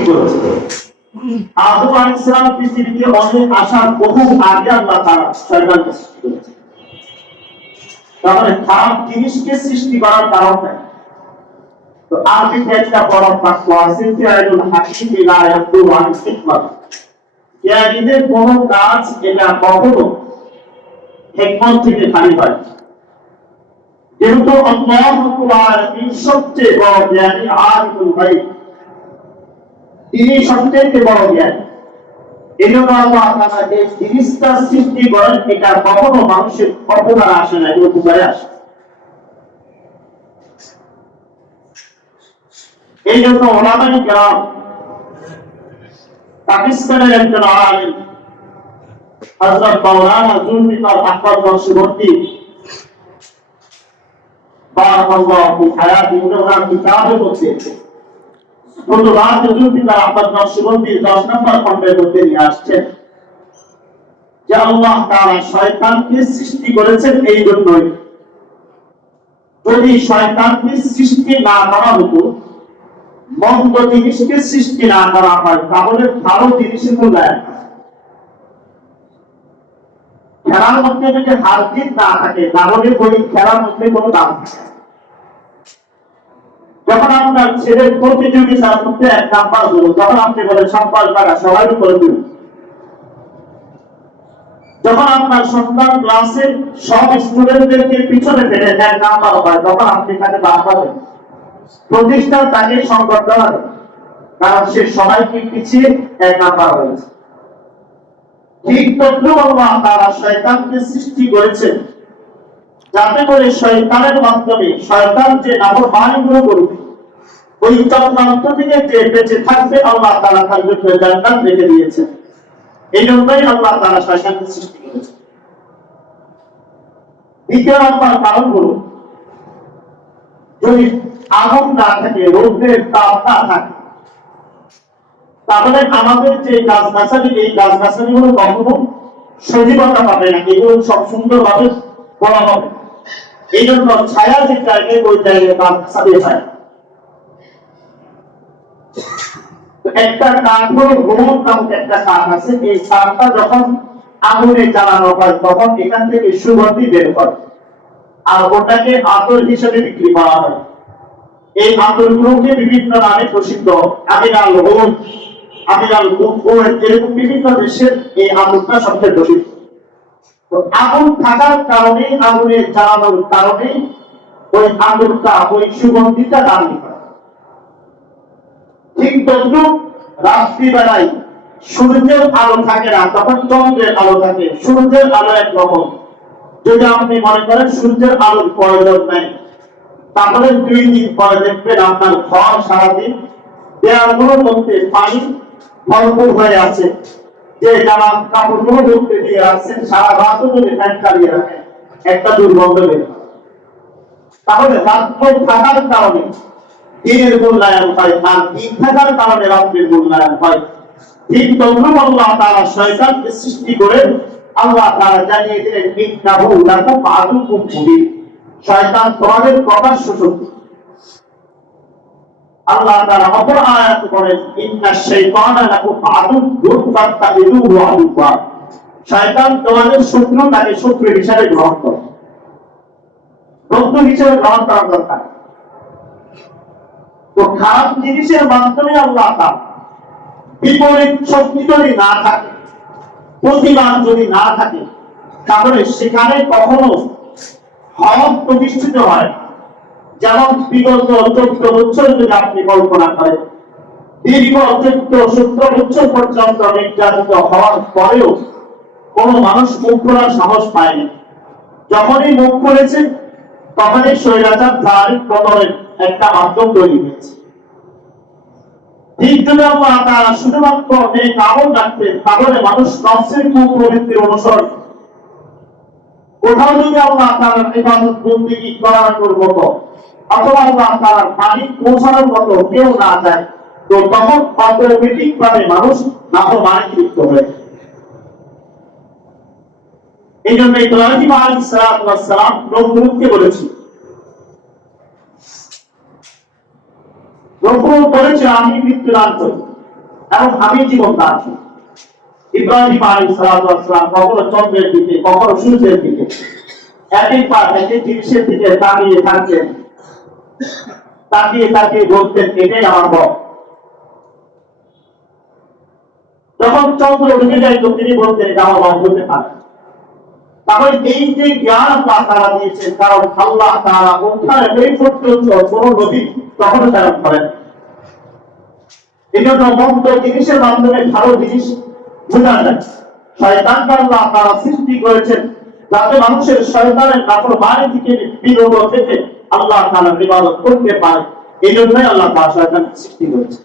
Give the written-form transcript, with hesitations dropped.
সৃষ্টি করেছেন। আদম আলাইহিস সালাম পৃথিবীতে অনেক আসার বহু আগে আল্লাহ তাআলা শয়তানকে সৃষ্টি করেছেন। তাহলে খারাপ জিনিসকে সৃষ্টি করার কারণ নাই। তো আরবিতে একটা বড় বাক্য আছে, ফিআলুল হাকিম লা ইয়াদুরু আন হিকমাত। জ্ঞানীদের কোন কাজ এটা কখনো হিকমত থেকে খালি হয়। যেহেতু আল্লাহ রাব্বুল আলামিন সবচেয়ে বড় জ্ঞানী, আলিমুল গায়ব, তিনি সবচেয়ে বড় জ্ঞানী। এই জন্য আল্লাহ তাআলা যে জিনিসটা সৃষ্টি করেন এটা কখনো মানুষের অপকারে আসে না, এটা উপকারে আসে। এই জন্য ওলামায়ে কেরাম, পাকিস্তানের একজন আলিম হযরত মাওলানা জুলফিকার আহমদ নকশবন্দি বারাকাল্লাহু ফি হায়াতি, ওনার কিতাবে বলছে ফুতুহাত জুলফিকার আহমদ নকশবন্দি 10 নম্বর খণ্ডে বলতে নিয়ে আসছেন যে আল্লাহ তাআলা শয়তানকে সৃষ্টি করেছেন এই জন্যই, যদি শয়তানকে সৃষ্টি না করা হতো, মন্দ জিনিসকে সৃষ্টি না করা হয়, তাহলে ভালো জিনিসের মূল্যায়ন। খেলার মধ্যে যদি হার জিত না থাকে, তাহলে ওই খেলার মধ্যে কোনো দাম থাকে। যখন আপনার ছেলের প্রতিযোগিতার মধ্যে 1 নাম্বার হলো, তখন আপনি বলেন 50 টাকা সবাই করে দিন। যখন আপনার সন্তান ক্লাসে সব স্টুডেন্টদেরকে পিছনে ফেলে 1 নাম্বার হয়, তখন আপনি তাকে বাঁচাবেন। প্রতিষ্ঠান তাকে সংকট দেওয়া, কারণ সে সবাইকে পিছিয়ে 1 নাম্বার হয়েছে। ঠিক তদ্রুপ আল্লাহ তাআলা শয়তানকে সৃষ্টি করেছেন যাতে করে শয়তানের মাধ্যমে শয়তান যে নাফরমানিগুলো করবে, ওই চক্রান্ত থেকে যে বেঁচে থাকবে, আল্লাহ তাআলা তার জন্য জান্নাত রেখে দিয়েছেন। এই জন্যই আল্লাহ তাআলা শয়তানকে সৃষ্টি করেছেন। দ্বিতীয় নম্বর কারণ হলো, যদি আগুন না থাকে, রৌদ্রের তাপ না থাকে, তাহলে আমাদের যে গাছগাছালি, এই গাছগাছালিগুলো কখনো সজীবতা পাবে না, এগুলো সব সুন্দরভাবে বড় হবে। এই জন্য ছায়া যে জায়গায়, ওই জায়গায় গাছগাছালি হয়। একটা কাঠ হলো গোমর নামক একটা কাঠ আছে, এই কাঠটা যখন আগুনে জ্বালানো হয়, তখন এখান থেকে সুগন্ধি বের হয়, আর ওটাকে আতর হিসেবে বিক্রি করা হয়। এই আতরগুলোকে বিভিন্ন নামে প্রসিদ্ধ, আমিরাল হোল, আমিরাল কুকুর, এরকম বিভিন্ন দেশের এই আগুনটা সবচেয়ে প্রসিদ্ধ। তো আগুন থাকার কারণে, আগুনে জ্বালানোর কারণে ওই আগুনটা, ওই সুগন্ধিটা দামি হয়। ঠিক তদ্রুপ রাত্রিবেলায় সূর্যের আলো থাকে না, তখন চন্দ্রের আলো থাকে। সূর্যের আলো একরকম, যদি আপনি মনে করেন সূর্যের আলোর প্রয়োজন নাই, তাহলে 2 দিন পরে দেখবেন আপনার ঘর সারাদিন দেয়ালগুলোর মধ্যে পানি ভরপুর হয়ে আছে। যে জামা কাপড়গুলো ধুতে দিয়ে রাখছেন, সারা রাতও যদি ফ্যান চালিয়ে রাখেন, একটা দুর্গন্ধ বের হয়। তাহলে রাত্র থাকার কারণে দিনের মূল্যায়ন হয়, আর দিন থাকার কারণে রাত্রের মূল্যায়ন হয়। ঠিক তদ্রুপ আল্লাহ তাআলা শয়তানকে সৃষ্টি করে আল্লাহ তাআলা জানিয়ে দিলেন, ইন্নাহু লাকুম আদুউম মুবিন, শয়তান তোমাদের প্রকাশ্য শত্রু। আল্লাহ তাআলা অপর আয়াতে বলেন, ইন্নাশ শাইতানা লাকুম আদুউম ফাত্তাখিযুহু আদুওয়া, শয়তান তোমাদের শত্রু, তাকে শত্রু হিসেবে গ্রহণ করো। বন্ধু হিসেবে গ্রহণ করা দরকার। তো খারাপ জিনিসের মাধ্যমে আল্লাহ তাআলা বিপরীত শক্তি যদি না থাকে, প্রতিবাদ যদি না থাকে, তাহলে সেখানে কখনো হক প্রতিষ্ঠিত হয়। যেমন বিগত 14 বছর যদি আপনি কল্পনা করেন, দীর্ঘ 14-17 বছর পর্যন্ত নির্যাতিত হওয়ার পরেও কোন মানুষ মুখ খোলার সাহস পায়নি। যখনই মুখ খুলেছে, তখনই স্বৈরাচার জালিম পতনের একটা মাধ্যম তৈরি হয়েছে। ঠিক যদি আল্লাহ তাআলা শুধুমাত্র নেক আমল রাখতেন, তাহলে মানুষ নফসের কুপ্রবৃত্তির অনুসরণ, কোথাও যদি আল্লাহ তাআলার ইবাদত বন্দেগী করার মতো অথবা আল্লাহ তাআলার বাণী পৌঁছানোর মতো কেউ না যায়, তো তখন অটোমেটিক ভাবে মানুষ নাফরমানিতে লিপ্ত হয়ে। এই জন্য ইব্রাহিম আলাইহিস সালাম নমরুদকে বলেছি, নমরুদ বলেছে আমি মৃত্যু দান করি, কারণ আমি জীবন দান। ইব্রাহিম আলাইহিস সালাম কখনো চন্দ্রের দিকে, কখনো সূর্যের দিকে, একবার একই জিনিসের দিকে তাকিয়ে থাকতেন, তাকিয়ে তাকিয়ে বলতেন, এটাই আমার রব। যখন চন্দ্র ঢুকে যাইত তিনি বলতেন, এটা আমার রব হতে পারে। তাহলে এই যে জ্ঞান আল্লাহ তাআলা দিয়েছেন, কারণ আল্লাহ তাআলা ওখানে এই পর্যন্ত কোন নবী কখনো প্রেরণ করেন। এই জন্য মন্দ জিনিসের মাধ্যমে ভালো জিনিস বোঝা যায়। শয়তানকে আল্লাহ তাআলা সৃষ্টি করেছেন যাতে মানুষের শয়তানের নাফরমানি থেকে বিরত থেকে আল্লাহ তাআলার ইবাদত করতে পারে। এই জন্যই আল্লাহ তাআলা শয়তানকে সৃষ্টি করেছেন।